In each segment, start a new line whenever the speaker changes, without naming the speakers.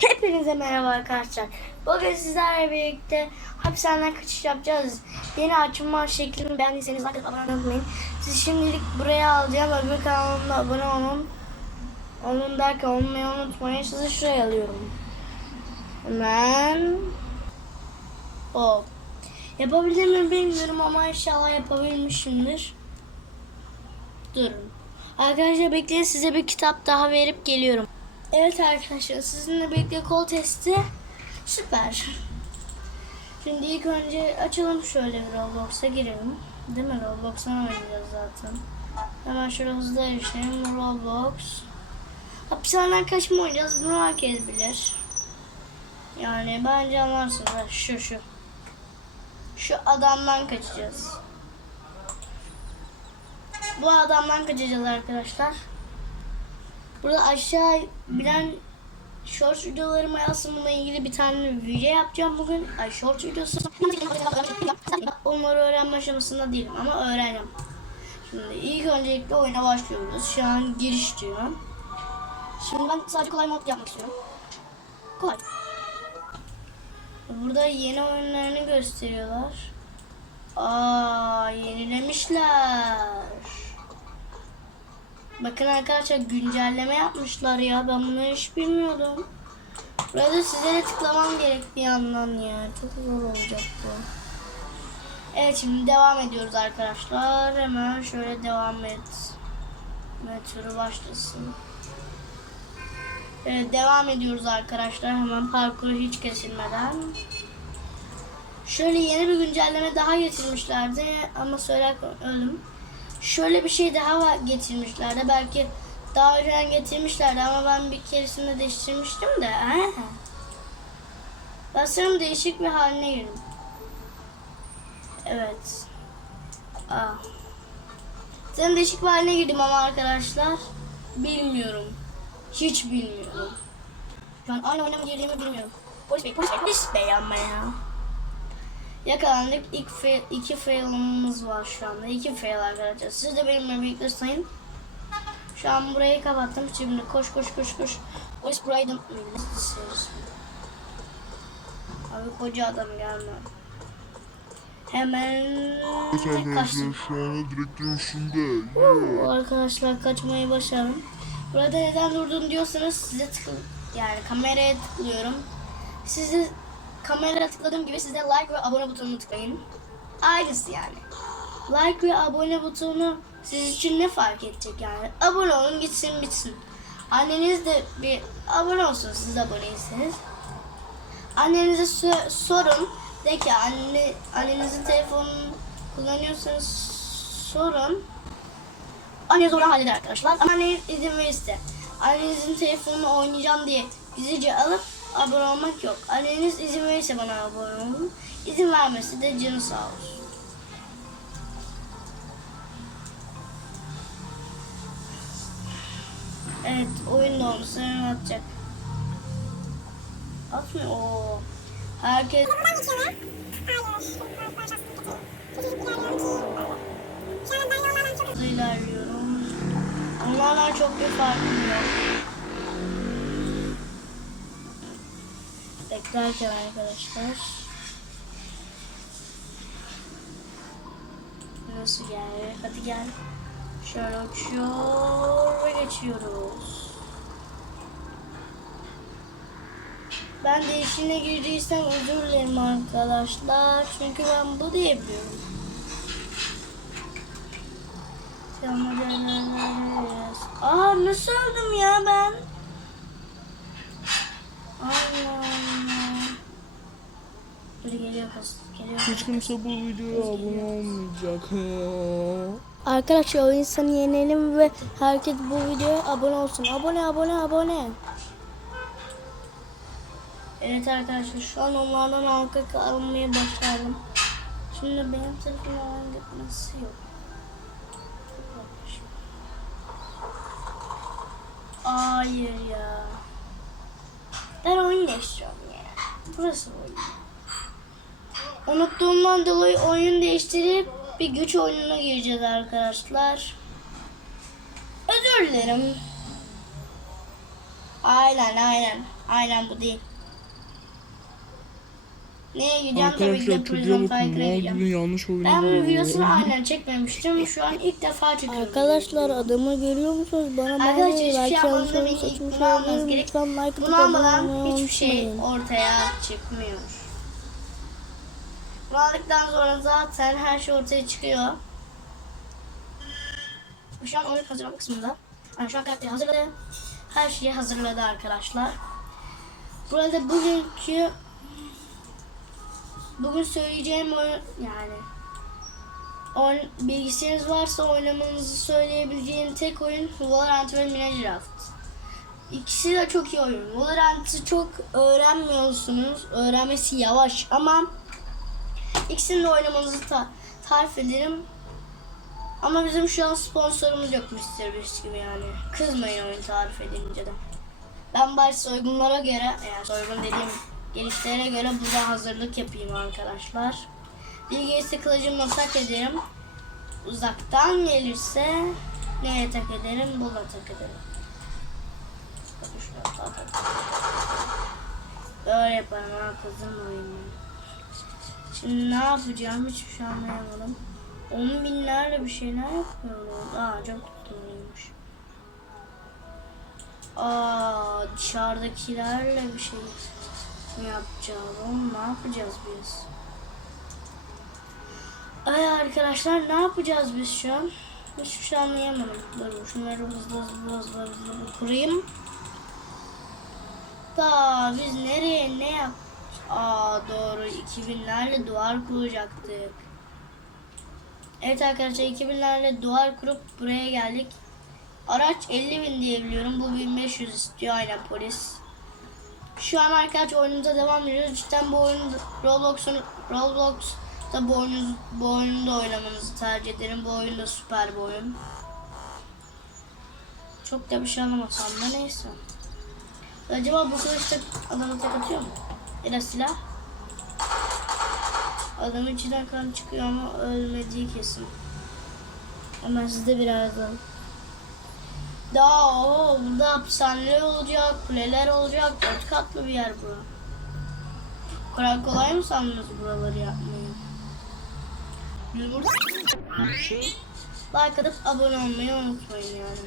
Hepinize merhaba arkadaşlar. Bugün sizlerle birlikte hapishaneden kaçış yapacağız. Yeni açılma şeklini beğendiyseniz like abone olmayı. Sizi şimdilik buraya alacağım. Öbür kanalımda abone olun. Onun derken olmayı unutmayın. Sizi şuraya alıyorum. Hemen. Hop. Yapabilir miyim bilmiyorum ama inşallah yapabilmişimdir. Durun. Arkadaşlar bekleyin size bir kitap daha verip geliyorum. Evet arkadaşlar sizinle birlikte kol testi süper. Şimdi ilk önce açalım şöyle bir Roblox'a girelim. Değil mi Roblox'tan oynayacağız zaten. Hemen şöyle hızlı erişelim Roblox. Hapishaneden kaçma oynayacağız bunu herkes bilir. Yani bence anlarsınız. Şu şu. Şu adamdan kaçacağız. Bu adamdan kaçacağız arkadaşlar. Burada aşağı bilen short videolarıma yazsın bununla ilgili bir tane video yapacağım bugün. Ay short videosu. Onları öğrenme aşamasında değilim ama öğreneceğim. Şimdi ilk öncelikle oyuna başlıyoruz. Şu an giriş diyor. Şimdi ben sadece kolay mod yapmak istiyorum. Kolay. Burada yeni oyunlarını gösteriyorlar. Aa, yenilemişler. Bakın arkadaşlar güncelleme yapmışlar ya. Ben bunu hiç bilmiyordum. Burada size de tıklamam gerek bir yandan ya. Çok zor olacak bu. Evet şimdi devam ediyoruz arkadaşlar. Hemen şöyle devam et. Turu başlasın. Evet, devam ediyoruz arkadaşlar. Hemen parkuru hiç kesilmeden. Şöyle yeni bir güncelleme daha getirmişlerdi ama söylerken öldüm. Şöyle bir şey daha var getirmişlerdi. Belki daha önceden getirmişlerdi ama ben bir keresinde değiştirmiştim de. Ha. Ben sanırım değişik bir haline girdim. Evet. Aa. Sanırım değişik bir haline girdim ama arkadaşlar. Bilmiyorum. Hiç bilmiyorum. An aynı oynama girdiğimi bilmiyorum. Polis bey, polis bey, polis bey ama ya. Yakalandık. İlk fail, iki fail'ımız var şu anda. İki fail arkadaşlar. Siz de benimle birlikte sayın. Şu an burayı kapattım. Şimdi koş koş koş koş. Polis burayı da... Abi koca adam gelme. Hemen tek kaçtım.
Arkadaşlar şu anda direktörün üstünde.
Oo, Arkadaşlar kaçmayı başardım. Burada neden durdun diyorsanız size tıklı yani kameraya tıklıyorum. Sizi kameraya tıkladığım gibi siz de like ve abone butonuna tıklayın. Aynısı yani. Like ve abone butonu siz için ne fark edecek yani? Abone olun gitsin bitsin. Anneniz de bir abone olsun siz de aboneyseniz. Annenize sö- sorun. De ki anne, annenizin telefonunu kullanıyorsanız sorun. Anne zorla halleder arkadaşlar. Ama anne izin verirse. Annenizin telefonunu oynayacağım diye gizlice alıp abone olmak yok. Anneniz izin verirse bana abone olun. İzin vermesi de canı sağ olsun. Evet oyun da onu sana atacak. Atmıyor. Oo. Herkes hızlı ilerliyorum. Onlarla çok bir farkım yok. Beklerken arkadaşlar. Nasıl gel? Hadi gel. Şöyle uçuyor ve geçiyoruz. Ben de işine girdiysem özür dilerim arkadaşlar. Çünkü ben bu diyebiliyorum. Aa nasıl öldüm ya ben? Allah. Dur geliyor kız. Geliyor.
Hiç kimse bu videoya abone olmayacak.
Arkadaşlar o insanı yenelim ve herkes bu videoya abone olsun. Abone abone abone. Evet arkadaşlar şu an onlardan halka almayı başardım. Şimdi benim telefonum gitmesi yok. Hayır ya. Ben oyun değiştiriyorum ya. Burası oyun. Unuttuğumdan dolayı oyun değiştirip bir güç oyununa gireceğiz arkadaşlar. Özür dilerim. Aynen aynen. Aynen bu değil. Neye gideceğim tabii ki de Prison
ne
gideceğim.
gibi yanlış oyunu
Ben bu videosunu aynen çekmemiştim. Şu an ilk defa çekiyorum.
Arkadaşlar adamı görüyor musunuz? Bana
Arkadaşlar
bana
hiçbir şey almanız
olabilirim.
gerek.
Lütfen like
Bunu almadan hiçbir şey ortaya çıkmıyor. Aldıktan sonra zaten her şey ortaya çıkıyor. Şu an oyun hazırlama kısmında. Yani şu an karakteri hazırladı. Her şeyi hazırladı arkadaşlar. Burada bugünkü bugün söyleyeceğim oyun yani oyun, bilgisayarınız varsa oynamanızı söyleyebileceğim tek oyun Valorant ve Minecraft. İkisi de çok iyi oyun. Valorant'ı çok öğrenmiyorsunuz. Öğrenmesi yavaş ama ikisini de oynamanızı ta- tarif ederim. Ama bizim şu an sponsorumuz yok Mr. Beast gibi yani. Kızmayın oyun tarif edince de. Ben bari soygunlara göre, yani soygun dediğim gelişlere göre burada hazırlık yapayım arkadaşlar. Bilgisi kılıcımla tak ederim. Uzaktan gelirse neye tak ederim? Buna tak ederim. Böyle yaparım ha kızım oyunu. Şimdi ne yapacağım hiçbir şey anlayamadım. 10 binlerle bir şeyler yapıyorum. Aa çok tutumluymuş. Aa dışarıdakilerle bir şey yapacağız? Oğlum ne yapacağız biz? Ay arkadaşlar ne yapacağız biz şu an? Hiçbir şey anlayamadım. Dur şunları hızlı hızlı hızlı hızlı kurayım. Da biz nereye ne yap? Aa doğru 2000'lerle duvar kuracaktık. Evet arkadaşlar 2000'lerle duvar kurup buraya geldik. Araç 50 bin diye biliyorum. Bu 1500 istiyor aynen polis. Şu an arkadaş oyunumuza devam ediyoruz. Cidden bu oyun Roblox'un Roblox'ta bu oyunu, bu oyunu da oynamanızı tercih ederim. Bu oyun da süper bir oyun. Çok da bir şey anlamasam da neyse. Acaba bu kılıçta adamı tek atıyor mu? Ya da silah? Adamın içinden kan çıkıyor ama ölmediği kesin. Hemen sizde birazdan. Daha o burada hapishaneler olacak, kuleler olacak. Dört katlı bir yer. O kadar kolay mı sandınız buraları yapmayı? Biz burada like atıp abone olmayı unutmayın yani.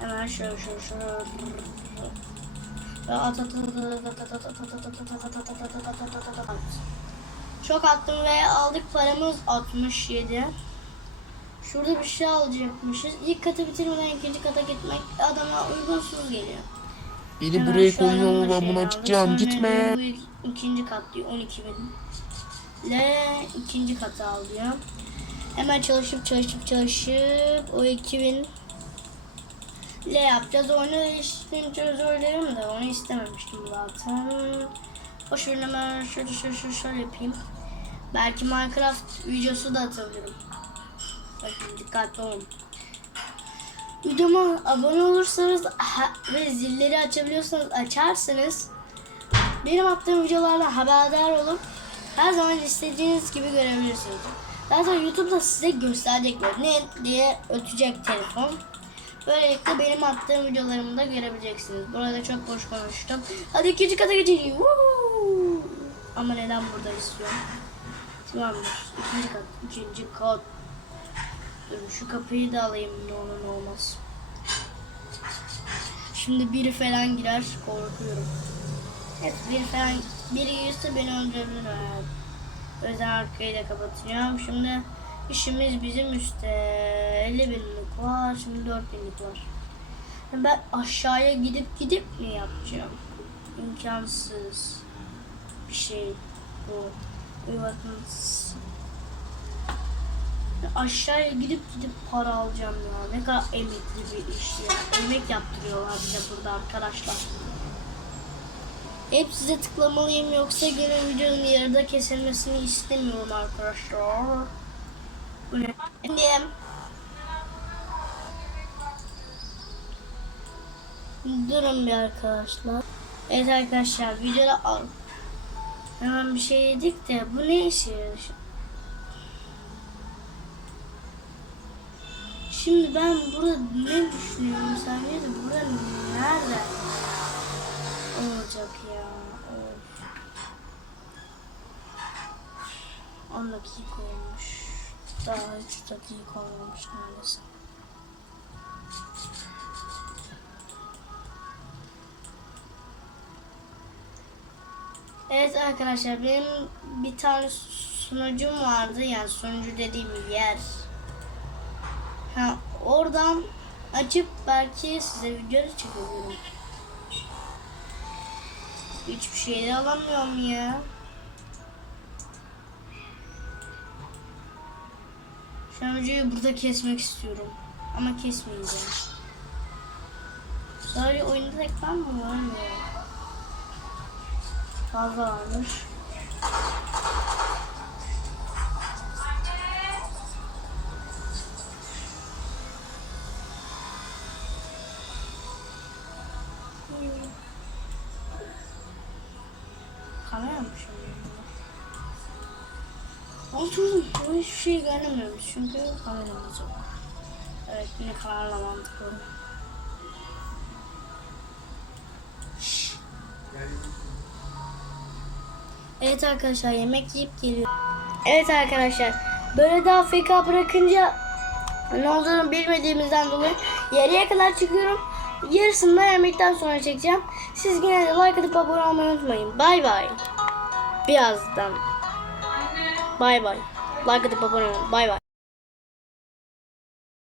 Hemen şöyle şöyle şöyle. Çok attım ve aldık paramız 67. Şurada bir şey alacakmışız. İlk katı bitirmeden ikinci kata gitmek adama uygunsuz geliyor.
Beni
Hemen
buraya koyuyor
yanına
ben
şey
atacağım
Sonra
gitme.
bu ikinci kat diyor 12 bin. Le ikinci katı al diyor. Hemen çalışıp çalışıp çalışıp o 2000 le yapacağız. Oyunu işleyince söylerim de onu istememiştim zaten. Boş verin hemen şöyle şöyle şöyle, şöyle yapayım. Belki Minecraft videosu da atabilirim. Bakın dikkatli olun. Videoma abone olursanız ve zilleri açabiliyorsanız açarsanız benim attığım videolardan haberdar olup her zaman istediğiniz gibi görebilirsiniz. Zaten YouTube'da size gösterecek böyle ne diye ötecek telefon. Böylelikle benim attığım videolarımı da görebileceksiniz. Burada çok boş konuştum. Hadi ikinci kata geçelim. Woo! Ama neden burada istiyorum? Tamamdır. İkinci kat. ikinci kat. Dur şu kapıyı da alayım ne olur ne olmaz. Şimdi biri falan girer korkuyorum. Evet biri falan biri girse beni öldürebilir herhalde. O yüzden arkayı da kapatacağım. Şimdi işimiz bizim üstte 50 binlik var. Şimdi 4 binlik var. Ben aşağıya gidip gidip mi yapacağım? İmkansız bir şey bu. Bir bakın aşağıya gidip gidip para alacağım ya. Ne kadar emekli bir iş ya. Emek yaptırıyorlar bize burada arkadaşlar. Hep size tıklamalıyım yoksa gene videonun yarıda kesilmesini istemiyorum arkadaşlar. Ne? Durun bir arkadaşlar. Evet arkadaşlar videoda al. Hemen bir şey yedik de bu ne işe yarıyor? Şimdi ben burada ne düşünüyorum sen de burada nerede? olacak ya. Of. 10 dakika olmuş. Daha 3 dakika olmamış neredeyse. Evet arkadaşlar benim bir tane sunucum vardı yani sunucu dediğim yer. Ha, oradan açıp belki size video çekebilirim. Hiçbir şey de alamıyorum ya. Şu an burada kesmek istiyorum. Ama kesmeyeceğim. Sadece oyunda tek ben mi var? Fazla varmış. Kamera mı an? Oturdum. Hiçbir şey göremiyorum çünkü kameramız yok. Evet yine kararla mantıklı. Evet arkadaşlar yemek yiyip geliyor. Evet arkadaşlar böyle daha FK bırakınca ne olduğunu bilmediğimizden dolayı yarıya kadar çıkıyorum. Yarısını da yemekten sonra çekeceğim. Siz yine de like atıp abone olmayı unutmayın. Bay bay. Birazdan. Bay bay. Like atıp abone olun. Bay bay.